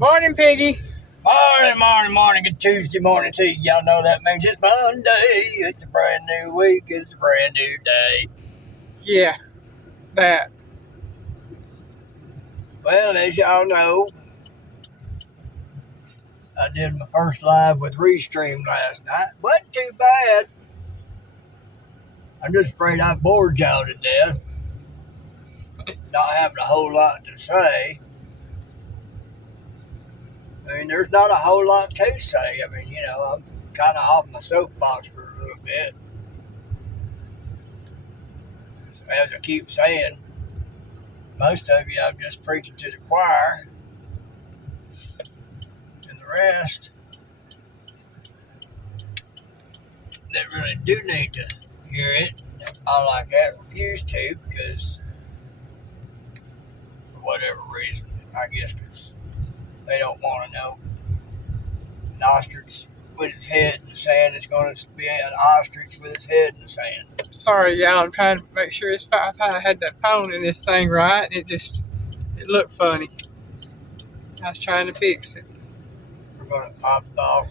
Morning, Piggy. Morning. Good Tuesday morning to you. Y'all know that means it's Monday. It's a brand new week. It's a brand new day. Yeah, that. Well, as y'all know, I did my first live with Restream last night. Wasn't too bad. I'm just afraid I bored y'all to death, not having a whole lot to say. I mean, there's not a whole lot to say. I mean, I'm kind of off my soapbox for a little bit. As I keep saying, most of you, I'm just preaching to the choir, and the rest that really do need to hear it, I like that refuse to because for whatever reason, I guess because they don't want to know. An ostrich with its head in the sand is going to be an ostrich with its head in the sand. Sorry, y'all. I'm trying to make sure it's fine. I thought I had that phone in this thing right, and it looked funny. I was trying to fix it. We're going to pop it off,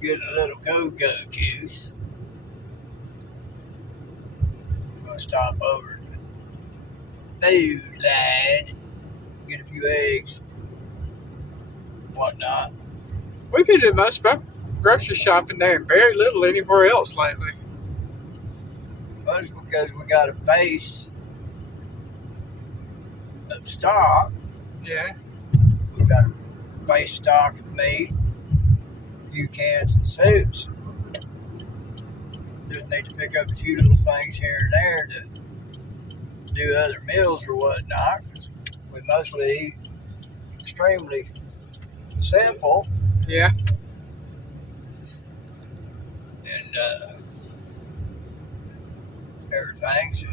get a little go-go juice. We're going to stop over to the food line, get a few eggs, whatnot. We've been doing most of our grocery shopping there and very little anywhere else lately. That's because we got a base of stock. Yeah. We've got a base stock of meat, a few cans and soups. Just need to pick up a few little things here and there to do other meals or whatnot. Because we mostly eat extremely simple. Yeah. And everything. So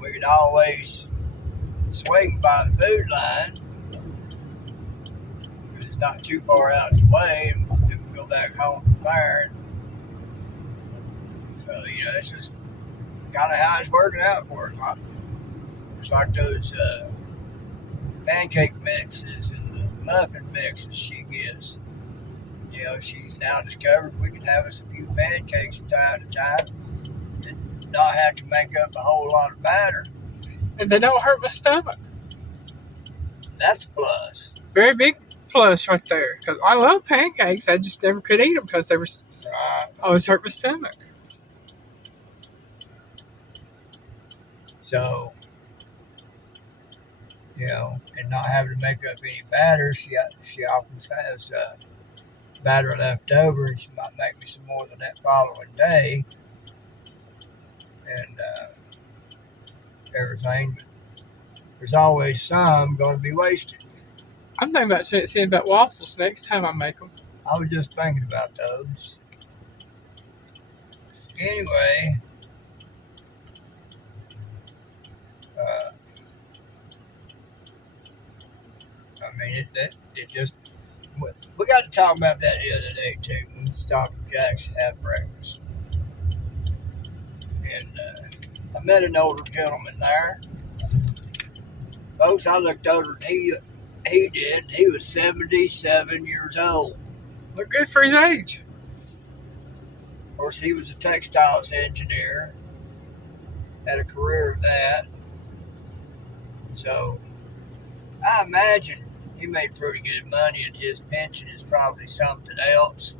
we can always swing by the food line. It's not too far out of the way. And we can go back home from there. So, it's just kind of how it's working out for us. It's like those pancake mixes and the muffin mixes she gets. She's now discovered we can have us a few pancakes from time to time and not have to make up a whole lot of batter. And they don't hurt my stomach. That's a plus. Very big plus right there. Because I love pancakes. I just never could eat them because they were always hurt my stomach. So, and not having to make up any batter, she often has batter left over, and she might make me some more than that following day, and everything. But there's always some going to be wasted. I'm thinking about seeing about waffles next time I make them. I was just thinking about those. Anyway, I mean, it just. We got to talk about that the other day, too. We stopped at Jack's to have breakfast. And I met an older gentleman there. Folks, I looked over and he did. He was 77 years old. Look good for his age. Of course, he was a textiles engineer. Had a career of that. So, I imagine he made pretty good money, and his pension is probably something else.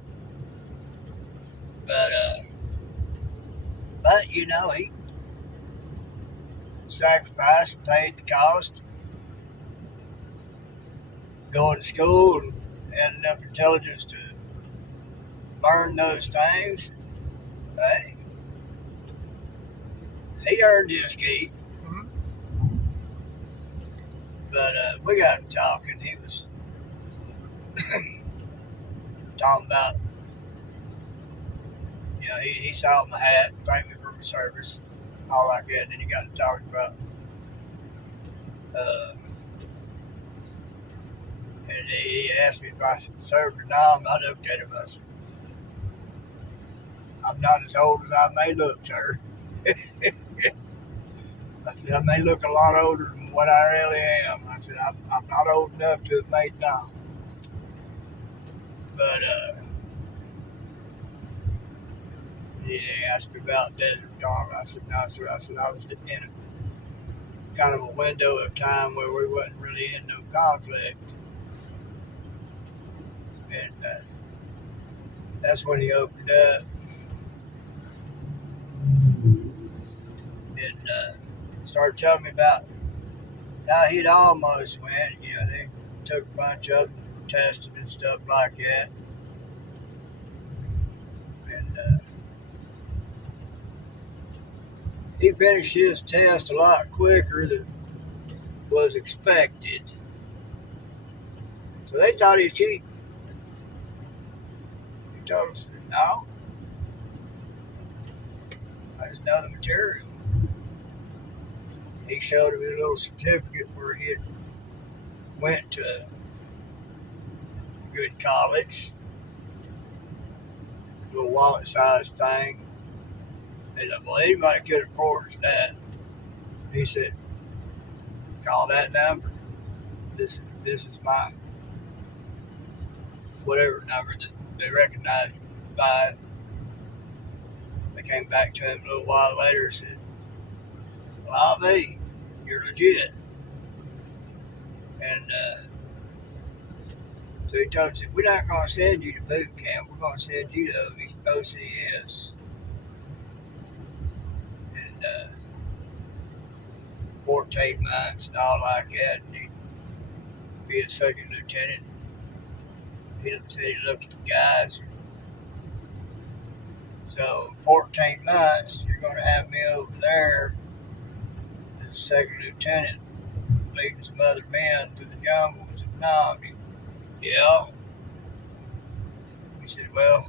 But he sacrificed and paid the cost, going to school and had enough intelligence to learn those things. Hey, he earned his keep. Mm-hmm. But we got to talking. He was talking about, he saw my hat, thanked me for my service, all like that. And then he got to talking about, and he asked me if I served or not. I looked at him. I said, I'm not as old as I may look, sir. I said, I may look a lot older than what I really am. I said, I'm not old enough to have made now. But, yeah, he asked me about Desert Storm. I said, no, sir. I said, I was in a kind of a window of time where we wasn't really in no conflict. And that's when he opened up and started telling me about how he'd almost went. You know, they took a bunch of them, tested and stuff like that. And he finished his test a lot quicker than was expected. So they thought he was cheating. He told us, no, I just know the material. He showed him a little certificate where he had went to a good college, a little wallet-sized thing. He said, well, anybody could afford that. He said, call that number. This is my whatever number that they recognized by it. They came back to him a little while later and said, well, I'll be. You're legit. And so he told us, we're not going to send you to boot camp. We're going to send you to OCS. And 14 months and all like that. And he'd be a second lieutenant. He said he looked at the guys. So 14 months, you're going to have me over there as a second lieutenant, leading some other men through the jungles. No, yeah. He said, well,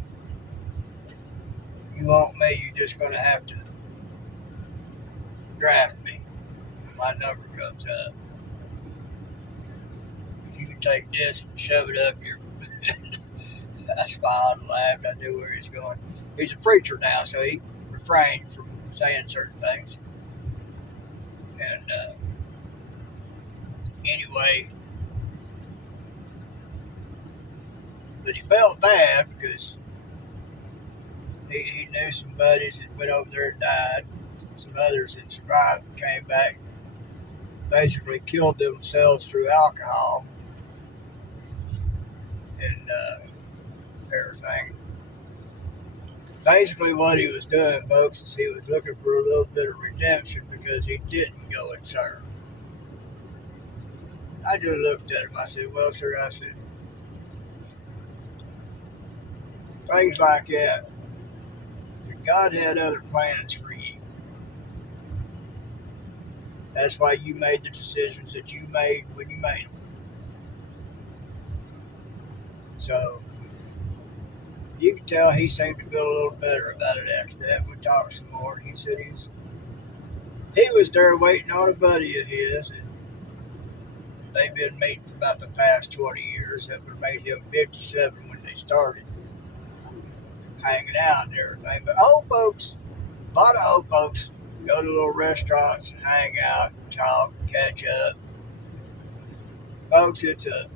you want me, you're just going to have to draft me when my number comes up. You can take this and shove it up your... I smiled and laughed. I knew where he was going. He's a preacher now, so he refrained from saying certain things. And anyway, but he felt bad because he knew some buddies that went over there and died. Some others that survived and came back, basically killed themselves through alcohol and everything. Basically what he was doing, folks, is he was looking for a little bit of redemption because he didn't go and serve. I just looked at him. I said, well, sir, I said, things like that, God had other plans for you. That's why you made the decisions that you made when you made them. So you could tell he seemed to feel a little better about it after that. We talked some more. He said he was there waiting on a buddy of his. And they've been meeting for about the past 20 years. That would have made him 57 when they started hanging out and everything. But old folks, a lot of old folks go to little restaurants and hang out and talk, catch up. Folks, it's a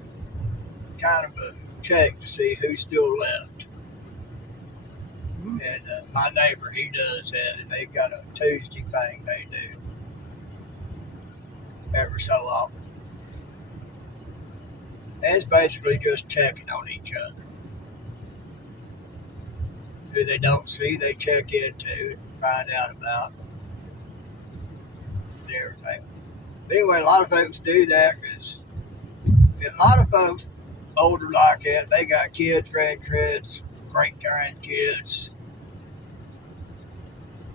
kind of a check to see who's still left. And my neighbor, he does that, and they've got a Tuesday thing they do every so often. And it's basically just checking on each other. Who they don't see, they check into and find out about and everything. But anyway, a lot of folks do that because a lot of folks older like that, they got kids, grandkids, great-grandkids.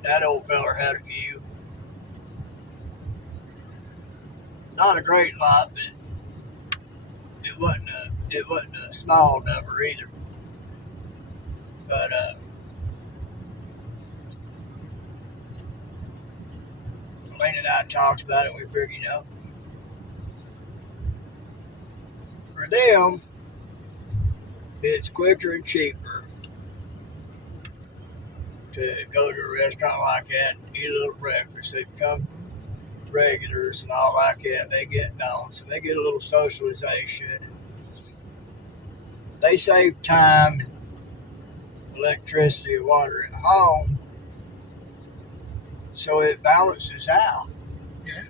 That old feller had a few. Not a great lot, but it wasn't a small number either. But Lane and I talked about it. We figured, for them, it's quicker and cheaper to go to a restaurant like that and eat a little breakfast. They come regulars and all like that. They get known, so they get a little socialization. They save time and electricity and water at home, so it balances out. Yeah.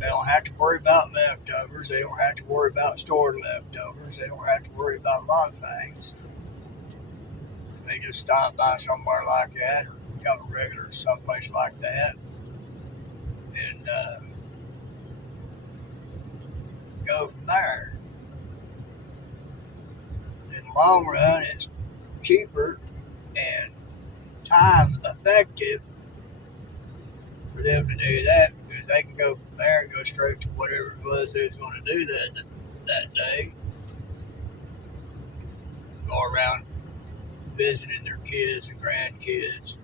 They don't have to worry about leftovers. They don't have to worry about stored leftovers. They don't have to worry about a lot of things. They just stop by somewhere like that or become a regular someplace like that and go from there. In the long run, it's cheaper and time effective for them to do that because they can go from there and go straight to whatever it was they was going to do that day. Go around visiting their kids and grandkids,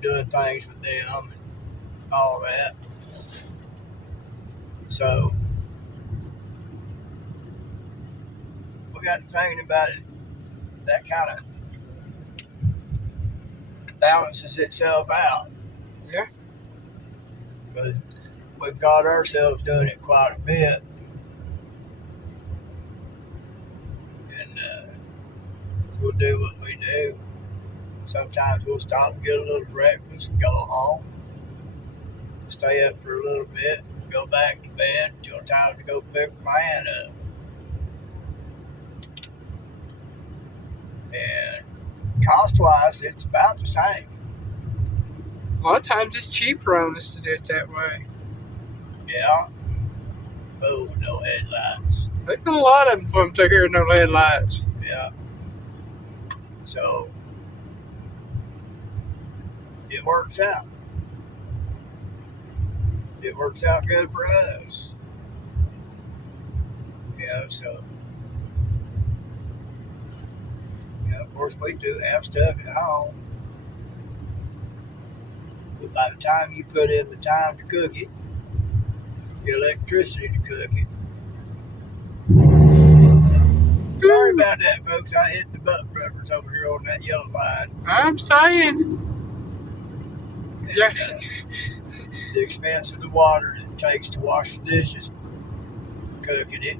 doing things with them and all that. So we got to thinking about it. That kind of balances itself out. Yeah. Because we've got ourselves doing it quite a bit. And we'll do what we do. Sometimes we'll stop and get a little breakfast and go home. Stay up for a little bit, go back to bed until time to go pick my aunt up. And cost-wise, it's about the same. A lot of times it's cheaper on us to do it that way. Yeah. Fool with no headlights. There's been a lot of them from took here with no headlights. Yeah. So it works out. It works out good for us. Yeah, so of course we do have stuff at home. But by the time you put in the time to cook it, the electricity to cook it. Sorry about that, folks. I hit the butt rubbers over here on that yellow line. I'm saying. And, Yeah. The expense of the water that it takes to wash the dishes, cooking it.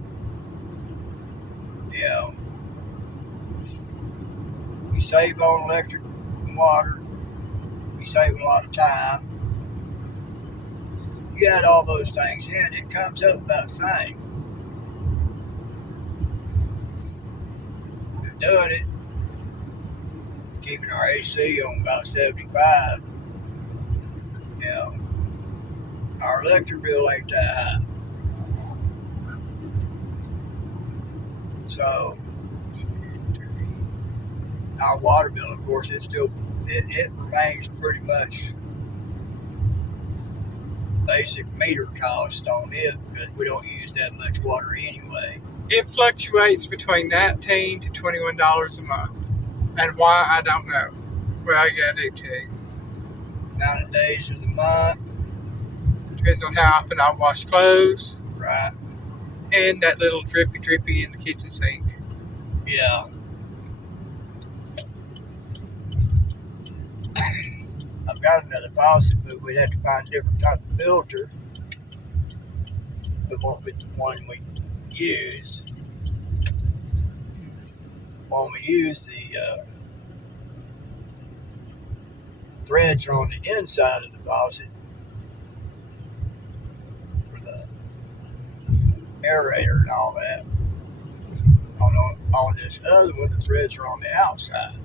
You save on electric and water. You save a lot of time. You add all those things in, it comes up about the same. We're doing it, keeping our AC on about 75. Our electric bill ain't that high. So our water bill, of course, it remains pretty much basic meter cost on it because we don't use that much water anyway. It fluctuates between $19 to $21 a month. And why, I don't know. Well, I gotta do too. Amount of days of the month. Depends on how often I wash clothes. Right. And that little drippy in the kitchen sink. Yeah. I've got another faucet, but we'd have to find a different type of filter than the one we use. When we use, the threads are on the inside of the faucet for the aerator and all that. On this other one, the threads are on the outside.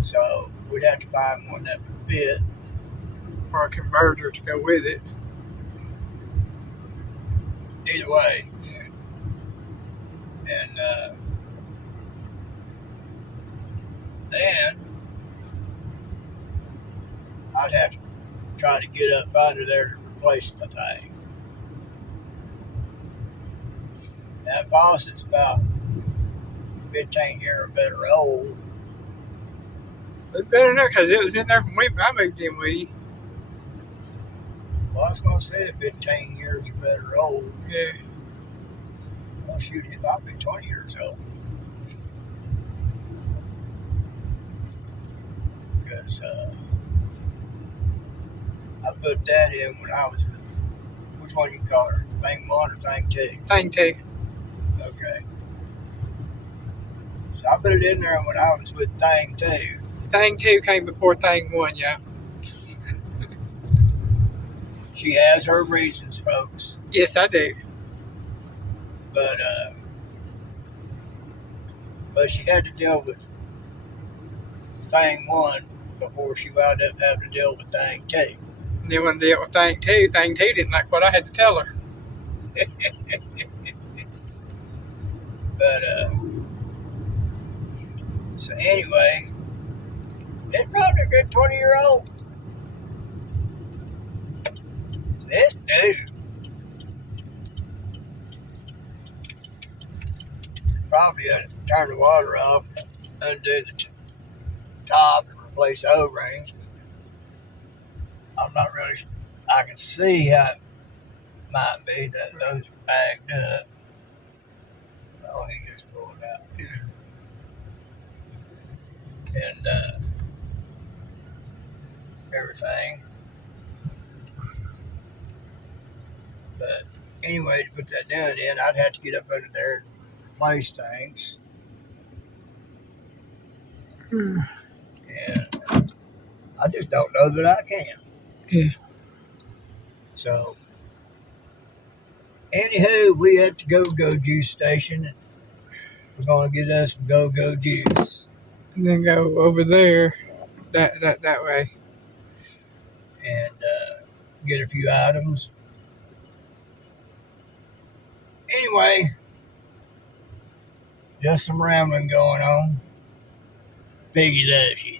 So we'd have to find one that would fit. Or a converter to go with it. Either way. Yeah. And then I'd have to try to get up under there to replace the thing. That faucet's about 15 years or better old. It's better now because it was in there when I moved in with you. Well, I was going to say 15 years or better old. Yeah. Well, shoot, it might be 20 years old. Because I put that in when I was with, which one you call her? Thing 1 or Thing 2? Thing 2. Okay. So I put it in there when I was with Thing 2. Thing 2 came before Thing 1, yeah. She has her reasons, folks. Yes, I do. But she had to deal with Thing 1 before she wound up having to deal with Thing 2. And then when I dealt with Thing 2, Thing 2 didn't like what I had to tell her. But so anyway, it's probably a good 20-year-old. This dude probably ought to turn the water off, undo the top, and replace O-rings. I'm not really sure. I can see how it might be that those are bagged up. Oh, he just pulled it out. Yeah. And everything. But anyway, to put that down in, I'd have to get up under there and replace things. And I just don't know that I can. Yeah. So, anywho, we at the Go-Go Juice station. And we're going to get us some Go-Go Juice. And then go over there that way. And get a few items. Anyway, just some rambling going on. Piggy loves you.